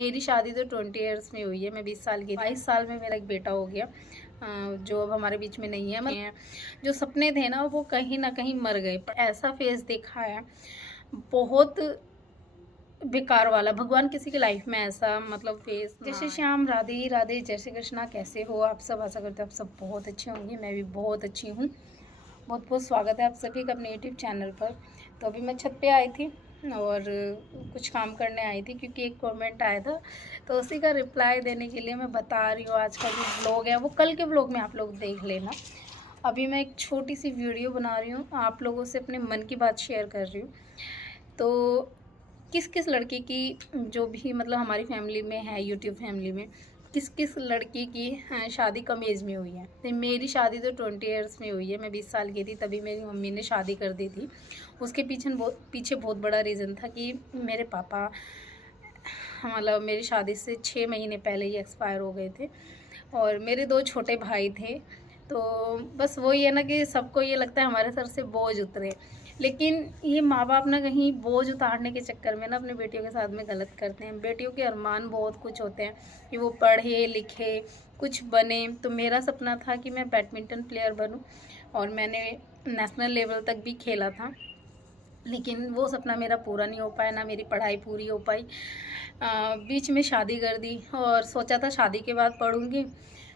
मेरी शादी तो 20 इयर्स में हुई है। मैं 20 साल की 22 साल में मेरा एक बेटा हो गया, जो अब हमारे बीच में नहीं है। मैं जो सपने थे ना वो कहीं ना कहीं मर गए। पर ऐसा फेस देखा है बहुत बेकार वाला। भगवान किसी की लाइफ में ऐसा मतलब फेस जय श्री श्याम, राधे राधे, जय श्री कृष्णा। कैसे हो आप सब? आशा करते हैं आप सब बहुत अच्छे होंगे। मैं भी बहुत अच्छी हूँ। बहुत बहुत स्वागत है आप सभी का अपने यूट्यूब चैनल पर। तो अभी मैं छत पे आई थी और कुछ काम करने आई थी क्योंकि एक कमेंट आया था, तो उसी का रिप्लाई देने के लिए मैं बता रही हूँ। आज का जो व्लॉग है वो कल के व्लॉग में आप लोग देख लेना। अभी मैं एक छोटी सी वीडियो बना रही हूँ, आप लोगों से अपने मन की बात शेयर कर रही हूँ। तो किस किस लड़की की, जो भी मतलब हमारी फैमिली में है, यूट्यूब फैमिली में किस किस लड़की की शादी कम एज में हुई है। तो मेरी शादी तो 20 इयर्स में हुई है। मैं 20 साल की थी तभी मेरी मम्मी ने शादी कर दी थी। उसके पीछे बहुत बड़ा रीज़न था कि मेरे पापा मतलब मेरी शादी से 6 महीने पहले ही एक्सपायर हो गए थे और मेरे 2 छोटे भाई थे। तो बस वही है ना कि सबको ये लगता है हमारे सर से बोझ उतरे, लेकिन ये माँ बाप ना कहीं बोझ उतारने के चक्कर में ना अपने बेटियों के साथ में गलत करते हैं। बेटियों के अरमान बहुत कुछ होते हैं कि वो पढ़े लिखे कुछ बने। तो मेरा सपना था कि मैं बैडमिंटन प्लेयर बनूं और मैंने नेशनल लेवल तक भी खेला था, लेकिन वो सपना मेरा पूरा नहीं हो पाया, ना मेरी पढ़ाई पूरी हो पाई। बीच में शादी कर दी और सोचा था शादी के बाद पढ़ूंगी।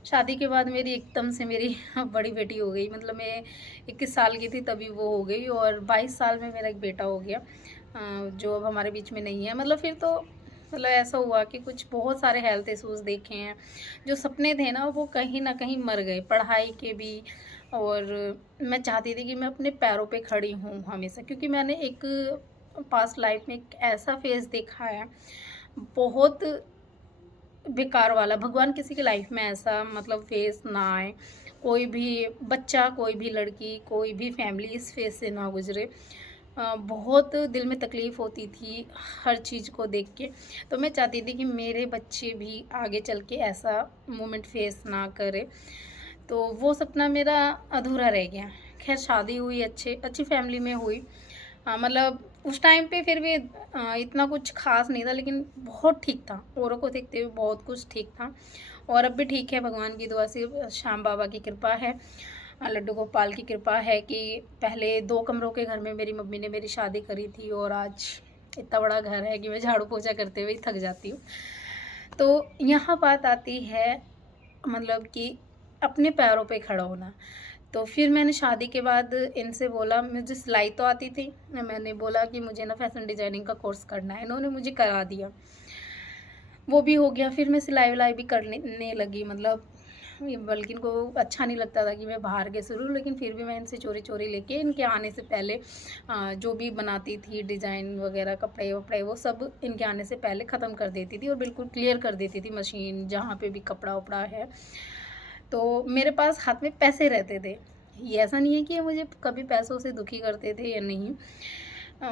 शादी के बाद मेरी एकदम से मेरी बड़ी बेटी हो गई। मतलब मैं 21 साल की थी तभी वो हो गई और 22 साल में मेरा एक बेटा हो गया, जो अब हमारे बीच में नहीं है। मतलब फिर तो मतलब ऐसा हुआ कि कुछ बहुत सारे हेल्थ इश्यूज़ देखे हैं। जो सपने थे ना वो कहीं ना कहीं मर गए, पढ़ाई के भी। और मैं चाहती थी कि मैं अपने पैरों पे खड़ी हूँ हमेशा, क्योंकि मैंने एक पास्ट लाइफ में एक ऐसा फेस देखा है बहुत बेकार वाला। भगवान किसी की लाइफ में ऐसा मतलब फेस ना आए, कोई भी बच्चा, कोई भी लड़की, कोई भी फैमिली इस फेस से ना गुजरे। बहुत दिल में तकलीफ़ होती थी हर चीज़ को देख के। तो मैं चाहती थी कि मेरे बच्चे भी आगे चल के ऐसा मोमेंट फेस ना करे। तो वो सपना मेरा अधूरा रह गया। खैर शादी हुई, अच्छी फैमिली में हुई। मतलब उस टाइम पे फिर भी इतना कुछ खास नहीं था, लेकिन बहुत ठीक था। औरों को देखते हुए बहुत कुछ ठीक था और अब भी ठीक है। भगवान की दुआ से, श्याम बाबा की कृपा है, लड्डू गोपाल की कृपा है कि पहले 2 कमरों के घर में मेरी मम्मी ने मेरी शादी करी थी और आज इतना बड़ा घर है कि मैं झाड़ू पोछा करते हुए ही थक जाती हूँ। तो यहाँ बात आती है मतलब कि अपने पैरों पे खड़ा होना। तो फिर मैंने शादी के बाद इनसे बोला, मुझे सिलाई तो आती थी, मैंने बोला कि मुझे ना फैशन डिज़ाइनिंग का कोर्स करना है। इन्होंने मुझे करा दिया, वो भी हो गया। फिर मैं सिलाई विलाई भी करने लगी। मतलब बल्कि इनको अच्छा नहीं लगता था कि मैं बाहर के शुरू, लेकिन फिर भी मैं इनसे चोरी चोरी लेके इनके आने से पहले जो भी बनाती थी डिज़ाइन वगैरह, कपड़े वपड़े, वो सब इनके आने से पहले ख़त्म कर देती थी और बिल्कुल क्लियर कर देती थी मशीन जहाँ पे भी कपड़ा वपड़ा है। तो मेरे पास हाथ में पैसे रहते थे। ये ऐसा नहीं है कि ये मुझे कभी पैसों से दुखी करते थे या नहीं।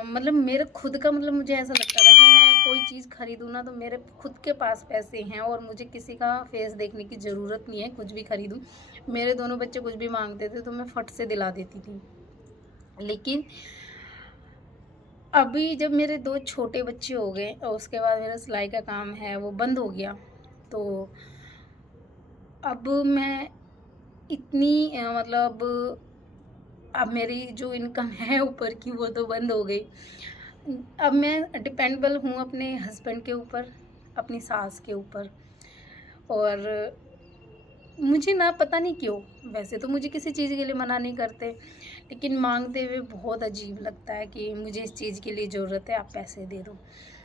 मतलब मेरे खुद का मतलब मुझे ऐसा लगता था कि मैं कोई चीज़ खरीदूँ ना तो मेरे खुद के पास पैसे हैं और मुझे किसी का फेस देखने की ज़रूरत नहीं है कुछ भी खरीदूँ। मेरे दोनों बच्चे कुछ भी मांगते थे तो मैं फट से दिला देती थी। लेकिन अभी जब मेरे 2 छोटे बच्चे हो गए और उसके बाद मेरा सिलाई का काम है वो बंद हो गया, तो अब मैं इतनी मतलब अब मेरी जो इनकम है ऊपर की वो तो बंद हो गई। अब मैं डिपेंडेबल हूँ अपने हस्बैंड के ऊपर, अपनी सास के ऊपर। और मुझे ना पता नहीं क्यों, वैसे तो मुझे किसी चीज़ के लिए मना नहीं करते, लेकिन मांगते हुए बहुत अजीब लगता है कि मुझे इस चीज़ के लिए ज़रूरत है, आप पैसे दे दो।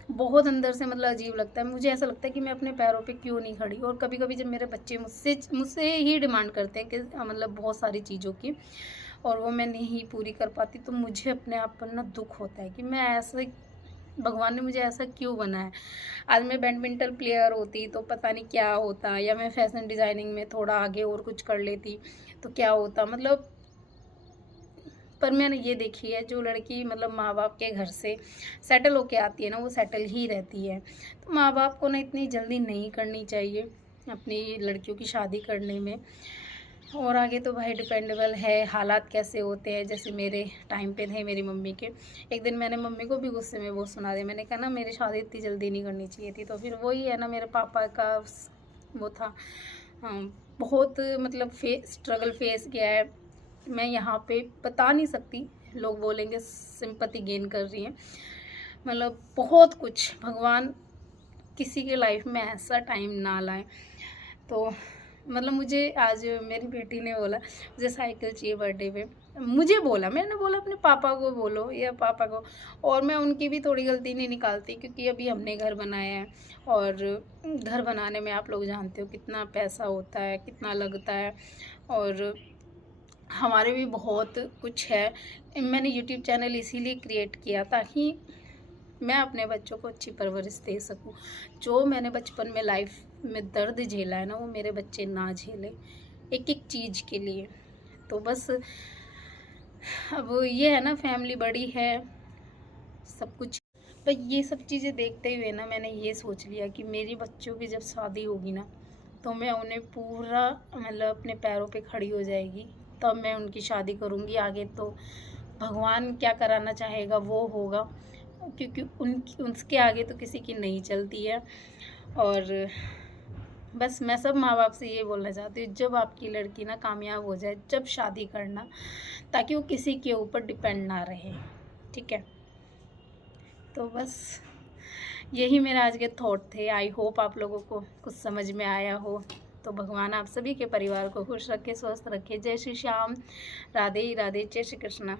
बहुत अंदर से मतलब अजीब लगता है। मुझे ऐसा लगता है कि मैं अपने पैरों पे क्यों नहीं खड़ी। और कभी कभी जब मेरे बच्चे मुझसे ही डिमांड करते हैं कि मतलब बहुत सारी चीज़ों की, और वो मैं नहीं पूरी कर पाती, तो मुझे अपने आप पर ना दुख होता है कि मैं ऐसे, भगवान ने मुझे ऐसा क्यों बनाया। आज मैं बैडमिंटन प्लेयर होती तो पता नहीं क्या होता, या मैं फैशन डिज़ाइनिंग में थोड़ा आगे और कुछ कर लेती तो क्या होता। मतलब पर मैंने ये देखी है, जो लड़की मतलब माँ बाप के घर से सेटल होके आती है ना वो सेटल ही रहती है। तो माँ बाप को ना इतनी जल्दी नहीं करनी चाहिए अपनी लड़कियों की शादी करने में। और आगे तो भाई डिपेंडेबल है, हालात कैसे होते हैं। जैसे मेरे टाइम पे थे मेरी मम्मी के, एक दिन मैंने मम्मी को भी गुस्से में वो सुना दिया। मैंने कहा ना मेरी शादी इतनी जल्दी नहीं करनी चाहिए थी। तो फिर वही है ना, मेरे पापा का वो था, बहुत मतलब स्ट्रगल फेस किया है। मैं यहाँ पे बता नहीं सकती, लोग बोलेंगे सिंपैथी गेन कर रही हैं, मतलब बहुत कुछ। भगवान किसी के लाइफ में ऐसा टाइम ना लाए। तो मतलब मुझे आज मेरी बेटी ने बोला मुझे साइकिल चाहिए बर्थडे पे, मुझे बोला, मैंने बोला अपने पापा को बोलो या पापा को। और मैं उनकी भी थोड़ी गलती नहीं निकालती, क्योंकि अभी हमने घर बनाया है, और घर बनाने में आप लोग जानते हो कितना पैसा होता है, कितना लगता है, और हमारे भी बहुत कुछ है। मैंने यूट्यूब चैनल इसीलिए क्रिएट किया ताकि मैं अपने बच्चों को अच्छी परवरिश दे सकूं। जो मैंने बचपन में लाइफ में दर्द झेला है ना, वो मेरे बच्चे ना झेले एक एक चीज़ के लिए। तो बस अब ये है ना, फैमिली बड़ी है, सब कुछ। पर ये सब चीज़ें देखते हुए ना, मैंने ये सोच लिया कि मेरी बच्चों की जब शादी होगी ना, तो मैं उन्हें पूरा मतलब अपने पैरों पे खड़ी हो जाएगी, तब मैं उनकी शादी करूँगी। आगे तो भगवान क्या कराना चाहेगा वो होगा, क्योंकि उसके आगे तो किसी की नहीं चलती है। और बस मैं सब माँ बाप से ये बोलना चाहती हूँ, जब आपकी लड़की ना कामयाब हो जाए, जब शादी करना, ताकि वो किसी के ऊपर डिपेंड ना रहे, ठीक है। तो बस यही मेरा आज के थॉट थे। आई होप आप लोगों को कुछ समझ में आया हो। तो भगवान आप सभी के परिवार को खुश रखे, स्वस्थ रखे। जय श्री श्याम, राधे राधे, जय श्री कृष्णा।